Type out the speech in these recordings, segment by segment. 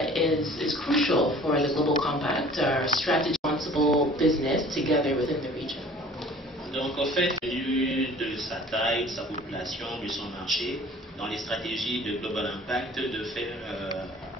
is crucial for the Global Compact, our strategy responsible business together within the region. Donc, en fait, vu de sa taille, de sa population, de son marché, dans les stratégies de Global Impact, de faire...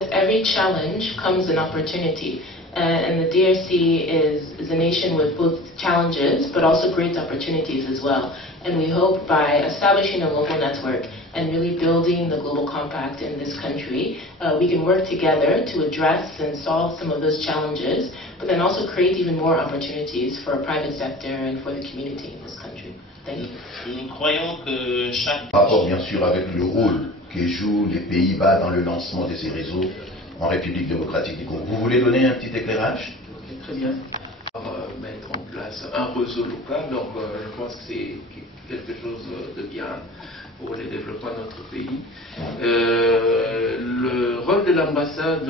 With every challenge comes an opportunity, and the DRC is a nation with both challenges, but also great opportunities as well. And we hope by establishing a local network and really building the Global Compact in this country, we can work together to address and solve some of those challenges, but then also create even more opportunities for our private sector and for the community in this country. Thank you. Nous croyons que chaque... Rapport bien sûr avec le rôle que jouent les Pays-Bas dans le lancement de ces réseaux en République démocratique du Congo. Vous voulez donner un petit éclairage? Très bien. Mettre en place un réseau local, donc je pense que c'est quelque chose de bien pour le développement de notre pays. Le rôle de l'ambassade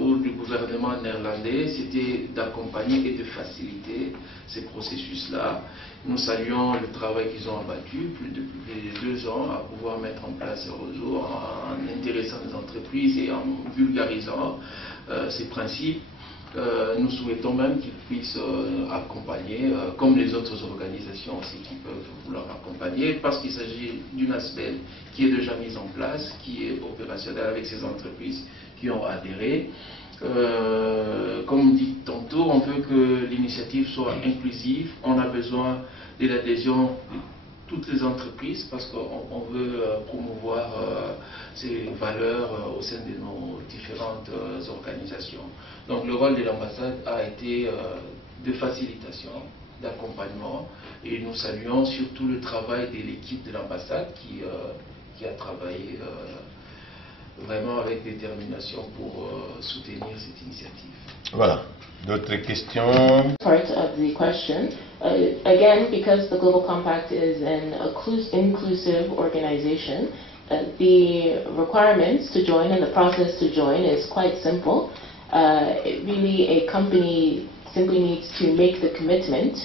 ou du gouvernement néerlandais, c'était d'accompagner et de faciliter ces processus-là. Nous saluons le travail qu'ils ont abattu depuis 2 ans à pouvoir mettre en place ce réseau en intéressant les entreprises et en vulgarisant ces principes. Nous souhaitons même qu'ils puissent accompagner, comme les autres organisations aussi qui peuvent vouloir accompagner, parce qu'il s'agit d'un aspect qui est déjà mis en place, qui est opérationnel avec ces entreprises qui ont adhéré. Comme dit tantôt, on veut que l'initiative soit inclusive, on a besoin de l'adhésion de toutes les entreprises parce qu'on veut promouvoir ces valeurs au sein de nos différentes organisations. Donc le rôle de l'ambassade a été de facilitation, d'accompagnement, et nous saluons surtout le travail de l'équipe de l'ambassade qui a travaillé vraiment avec détermination pour soutenir cette initiative. Voilà. D'autres questions? Part of the question, again, because the Global Compact is an inclusive organization, the requirements to join and the process to join is quite simple. Really, a company simply needs to make the commitment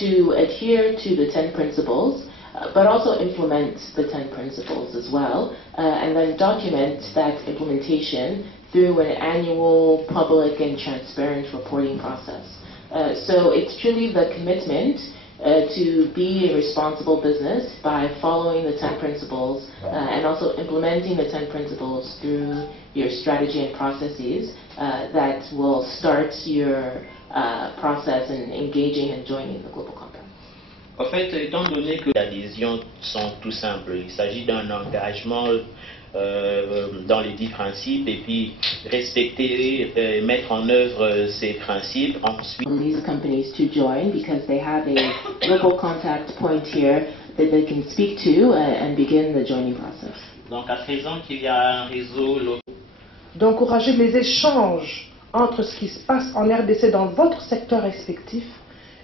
to adhere to the 10 principles, but also implement the 10 principles as well, and then document that implementation through an annual public and transparent reporting process. So it's truly the commitment to be a responsible business by following the 10 principles and also implementing the 10 principles through your strategy and processes that will start your process in engaging and joining the Global Compact. En fait, étant donné que les adhésions sont tout simples, il s'agit d'un engagement dans les 10 principes et puis respecter, mettre en œuvre ces principes. Ensuite, These companies to join because they have a local contact point here that they can speak to and begin the joining process. donc à présent qu'il y a un réseau local, d'encourager les échanges entre ce qui se passe en RDC dans votre secteur respectif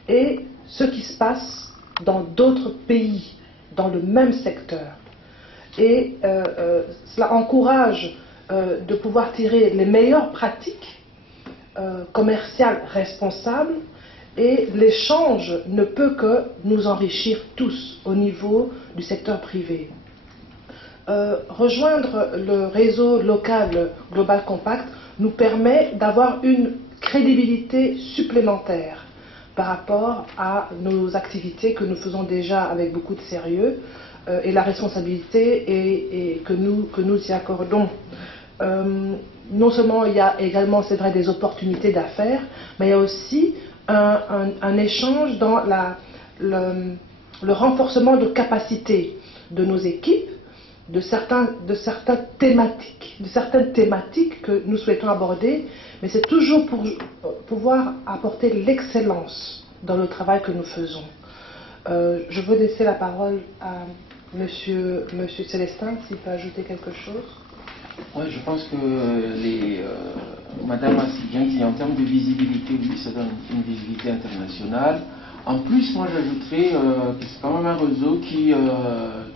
et ce qui se passe dans d'autres pays, dans le même secteur. Et cela encourage de pouvoir tirer les meilleures pratiques commerciales responsables, et l'échange ne peut que nous enrichir tous au niveau du secteur privé. Rejoindre le réseau local Global Compact nous permet d'avoir une crédibilité supplémentaire par rapport à nos activités que nous faisons déjà avec beaucoup de sérieux et la responsabilité que nous y accordons. Non seulement il y a également, c'est vrai, des opportunités d'affaires, mais il y a aussi un échange dans le renforcement de capacités de nos équipes, de certaines thématiques que nous souhaitons aborder, mais c'est toujours pour pouvoir apporter l'excellence dans le travail que nous faisons. Je veux laisser la parole à Monsieur Célestin, s'il peut ajouter quelque chose. Oui, je pense que Madame a si bien dit, en termes de visibilité, oui, ça donne une visibilité internationale. En plus, moi j'ajouterais que c'est quand même un réseau qui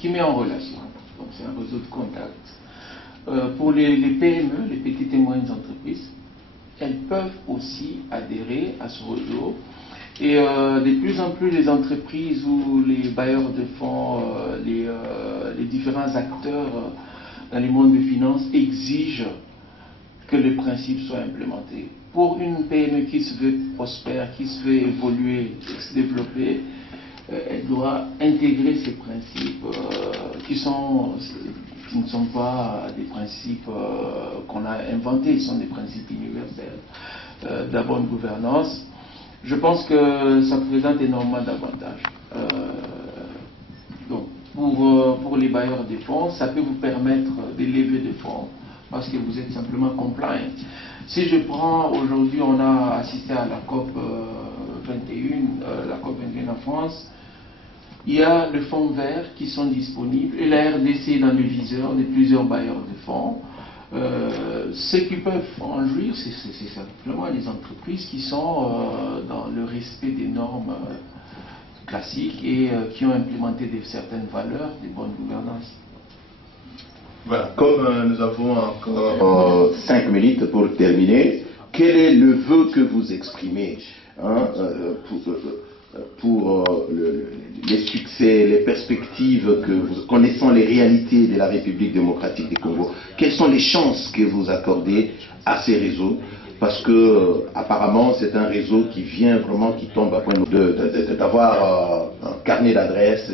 met en relation. Donc c'est un réseau de contact. Pour les PME, les petites et moyennes entreprises, elles peuvent aussi adhérer à ce réseau. Et de plus en plus, les entreprises ou les bailleurs de fonds, les différents acteurs dans les mondes de finances exigent que les principes soient implémentés. Pour une PME qui se veut prospère, qui se veut évoluer, se développer, elle doit intégrer ces principes qui ne sont pas des principes qu'on a inventés, ils sont des principes universels de la bonne gouvernance. Je pense que ça présente énormément d'avantages. Donc, pour les bailleurs de fonds, ça peut vous permettre d'élever des fonds parce que vous êtes simplement compliant. Si je prends aujourd'hui, on a assisté à la COP 21, la COP 21 en France. Il y a les fonds verts qui sont disponibles et la RDC est dans le viseur de plusieurs bailleurs de fonds. Ceux qui peuvent en jouir, c'est simplement les entreprises qui sont dans le respect des normes classiques et qui ont implémenté certaines valeurs de bonne gouvernance. Voilà, comme nous avons encore 5 minutes pour terminer, quel est le vœu que vous exprimez pour les succès, les perspectives que vous connaissant les réalités de la République démocratique du Congo, quelles sont les chances que vous accordez à ces réseaux? Parce que apparemment c'est un réseau qui vient vraiment, qui tombe à point d'avoir un carnet d'adresses,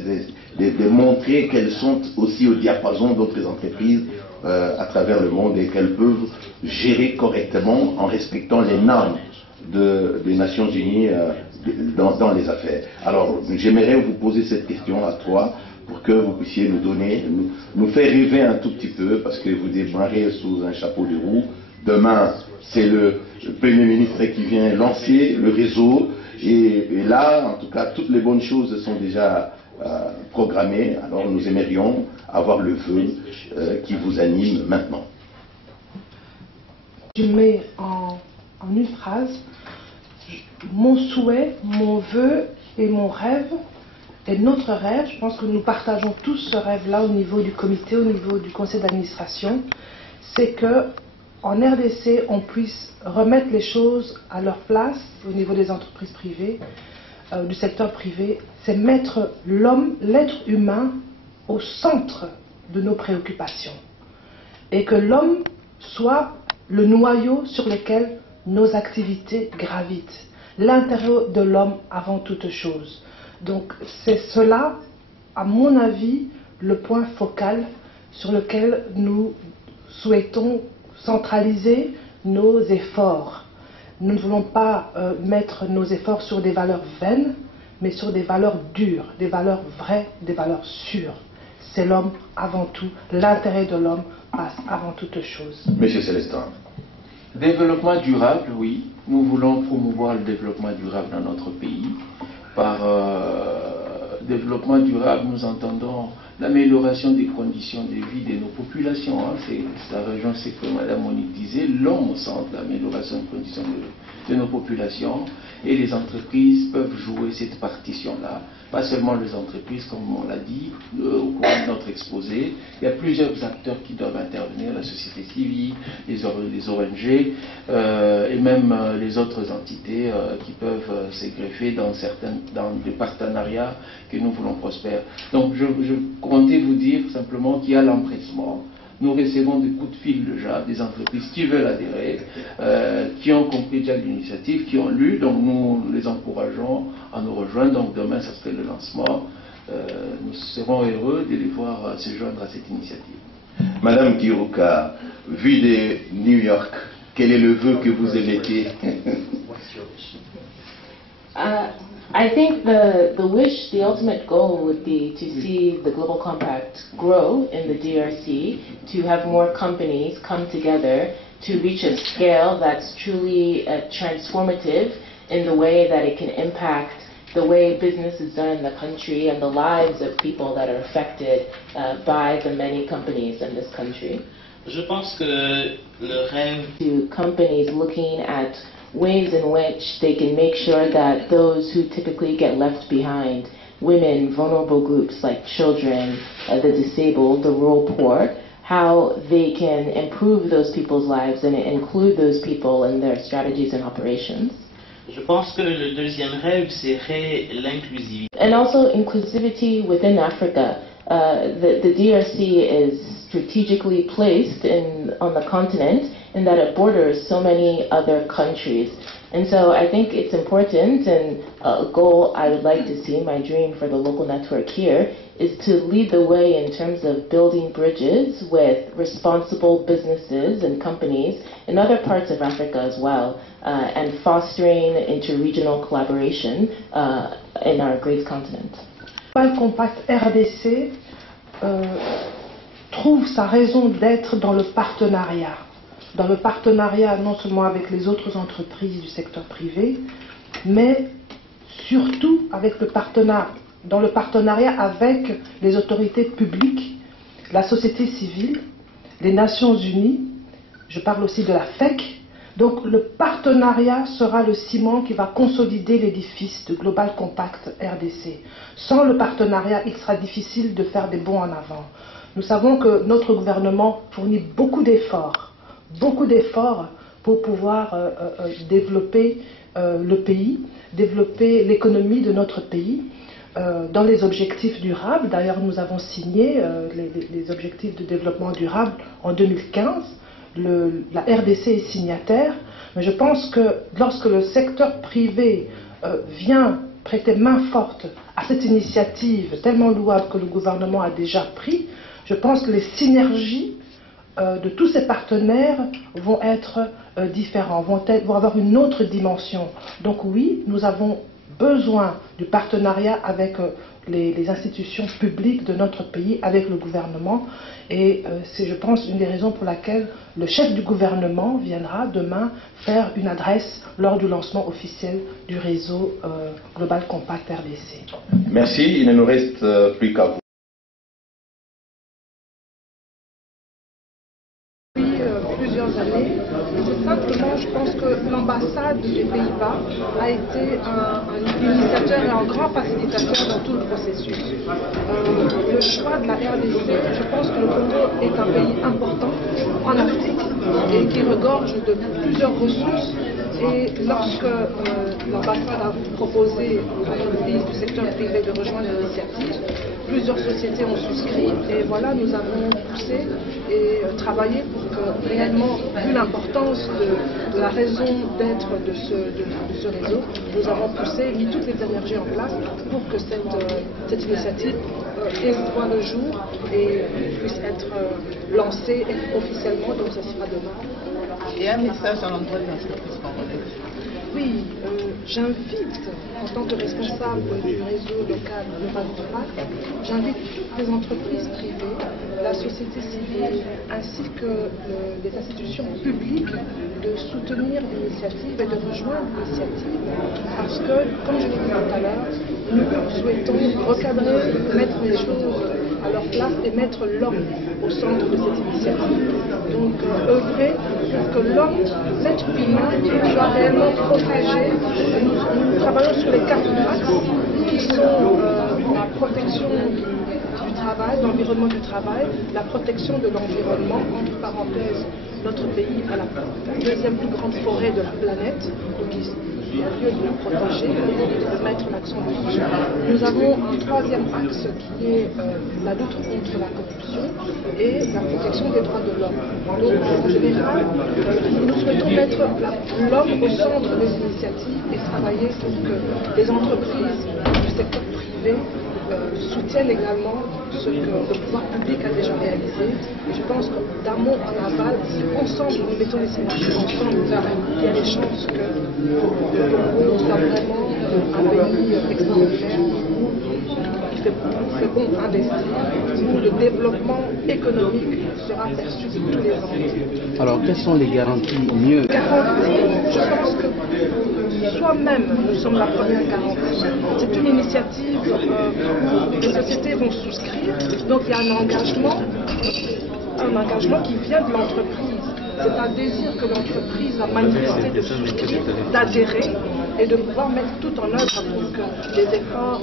de montrer qu'elles sont aussi au diapason d'autres entreprises à travers le monde et qu'elles peuvent gérer correctement en respectant les normes des Nations Unies dans les affaires. Alors, j'aimerais vous poser cette question à toi pour que vous puissiez nous faire rêver un tout petit peu, parce que vous démarrez sous un chapeau de roue. Demain, c'est le Premier ministre qui vient lancer le réseau, et là, en tout cas, toutes les bonnes choses sont déjà programmées. Alors, nous aimerions avoir le vœu qui vous anime maintenant. Je mets en une phrase mon souhait, mon vœu et mon rêve, et notre rêve. Je pense que nous partageons tous ce rêve-là au niveau du comité, au niveau du conseil d'administration, c'est que en RDC, on puisse remettre les choses à leur place au niveau des entreprises privées, du secteur privé. C'est mettre l'homme, l'être humain, au centre de nos préoccupations. Et que l'homme soit le noyau sur lequel nos activités gravitent. L'intérêt de l'homme avant toute chose. Donc c'est cela, à mon avis, le point focal sur lequel nous souhaitons centraliser nos efforts. Nous ne voulons pas mettre nos efforts sur des valeurs vaines, mais sur des valeurs dures, des valeurs vraies, des valeurs sûres. C'est l'homme avant tout, l'intérêt de l'homme passe avant toute chose. Monsieur Célestin. Développement durable, oui. Nous voulons promouvoir le développement durable dans notre pays. Par développement durable, nous entendons l'amélioration des conditions de vie de nos populations. C'est la région, c'est que Mme Monique disait, l'homme au centre, l'amélioration des conditions de nos populations. Et les entreprises peuvent jouer cette partition-là. Pas seulement les entreprises, comme on l'a dit au cours de notre exposé. Il y a plusieurs acteurs qui doivent intervenir, la société civile, les ONG et même les autres entités qui peuvent se greffer dans des partenariats que nous voulons prospères. Donc je comptais vous dire simplement qu'il y a l'empressement. Nous recevons des coups de fil déjà des entreprises qui veulent adhérer, qui ont compris déjà l'initiative, qui ont lu, donc nous les encourageons à nous rejoindre. Donc demain, ça serait le lancement. Nous serons heureux de les voir se joindre à cette initiative. Madame Kiruka, vu de New York, quel est le vœu que vous émettez? I think the wish, the ultimate goal would be to see the Global Compact grow in the DRC, to have more companies come together to reach a scale that's truly transformative in the way that it can impact the way business is done in the country and the lives of people that are affected by the many companies in this country. Je pense que le rêve To companies looking at ways in which they can make sure that those who typically get left behind, women, vulnerable groups like children, the disabled, the rural poor, how they can improve those people's lives and include those people in their strategies and operations. Je pense que le deuxième rêve serait l'inclusivité. And also inclusivity within Africa. The DRC is strategically placed on the continent, in that it borders so many other countries. And so I think it's important, and a goal I would like to see, my dream for the local network here, is to lead the way in terms of building bridges with responsible businesses and companies in other parts of Africa as well, and fostering interregional collaboration in our great continent. Le Compact RDC trouve sa raison d'être dans le partenariat. Dans le partenariat non seulement avec les autres entreprises du secteur privé, mais surtout avec dans le partenariat avec les autorités publiques, la société civile, les Nations Unies, je parle aussi de la FEC. Donc le partenariat sera le ciment qui va consolider l'édifice de Global Compact RDC. Sans le partenariat, il sera difficile de faire des bonds en avant. Nous savons que notre gouvernement fournit beaucoup d'efforts pour pouvoir développer le pays, développer l'économie de notre pays dans les objectifs durables. D'ailleurs, nous avons signé les objectifs de développement durable en 2015. La RDC est signataire, mais je pense que lorsque le secteur privé vient prêter main forte à cette initiative tellement louable que le gouvernement a déjà pris, je pense que les synergies de tous ces partenaires vont être différents, vont avoir une autre dimension. Donc oui, nous avons besoin du partenariat avec les institutions publiques de notre pays, avec le gouvernement, et c'est, je pense, une des raisons pour laquelle le chef du gouvernement viendra demain faire une adresse lors du lancement officiel du réseau Global Compact RDC. Merci, il ne nous reste plus qu'à vous. Plusieurs années, c'est simplement, je pense que l'ambassade des Pays-Bas a été un initiateur et un grand facilitateur dans tout le processus. Le choix de la RDC, je pense que le Congo est un pays important en Afrique et qui regorge de plusieurs ressources. Et lorsque l'ambassade a proposé aux entreprises du secteur privé de rejoindre l'initiative, plusieurs sociétés ont souscrit et voilà, nous avons poussé et travaillé pour que réellement, vu l'importance de la raison d'être de ce réseau, nous avons poussé, mis toutes les énergies en place pour que cette initiative voit le jour et puisse être lancée officiellement, donc ça sera demain. Et un message à l'endroit des entreprises congolaises. Oui, j'invite, en tant que responsable du réseau local Global Compact, j'invite toutes les entreprises privées, la société civile, ainsi que les institutions publiques de soutenir l'initiative et de rejoindre l'initiative, parce que, comme je l'ai dit tout à l'heure, nous souhaitons recadrer, mettre les choses à leur place et mettre l'homme au centre de cette initiative. Donc, œuvrer pour que l'homme, l'être humain, soit réellement protégé. Nous travaillons sur les 4 axes qui sont la protection du travail, l'environnement du travail, la protection de l'environnement, entre parenthèses, notre pays a la deuxième plus grande forêt de la planète, donc il y a lieu de la protéger, de mettre l'accent dessus. Nous avons un 3e axe qui est la lutte contre la corruption et la protection des droits de l'homme. Donc en général, nous souhaitons mettre l'homme au centre des initiatives et travailler pour que les entreprises du secteur privé soutiennent également ce que le pouvoir public a déjà réalisé. Et je pense que d'amont en aval, si ensemble nous mettons les synergies ensemble, il y a des chances que le Congo soit vraiment un pays extraordinaire où il fait bon investir, où le développement économique sera perçu de tous les ans. Alors, quelles sont les garanties mieux? Garanties, je pense que soi-même, nous sommes la première garantie. C'est une initiative où les sociétés vont souscrire, donc il y a un engagement qui vient de l'entreprise. C'est un désir que l'entreprise a manifesté de souscrire, d'adhérer et de pouvoir mettre tout en œuvre pour que les efforts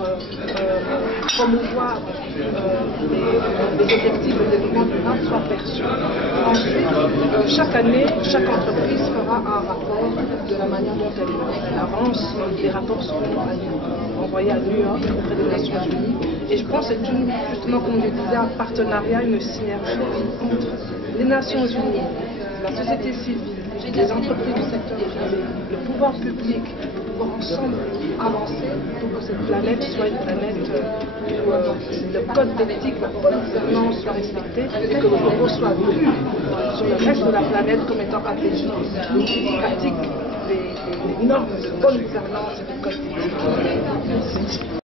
promouvoir les objectifs de développement durable soient perçus. Ensuite, chaque année, chaque entreprise fera un rapport de la manière dont elle avance. Les rapports seront envoyés à New York auprès des Nations Unies. Et je pense que c'est justement, comme je disais, un partenariat, une synergie entre les Nations Unies, la société civile, les entreprises du secteur privé, le pouvoir public, pour ensemble avancer pour que cette planète soit une planète où le code d'éthique, la bonne gouvernance soit respecté et que le Congo soit vu sur le reste de la planète comme étant un pays qui pratique les normes de bonne gouvernance et de code d'éthique. Merci.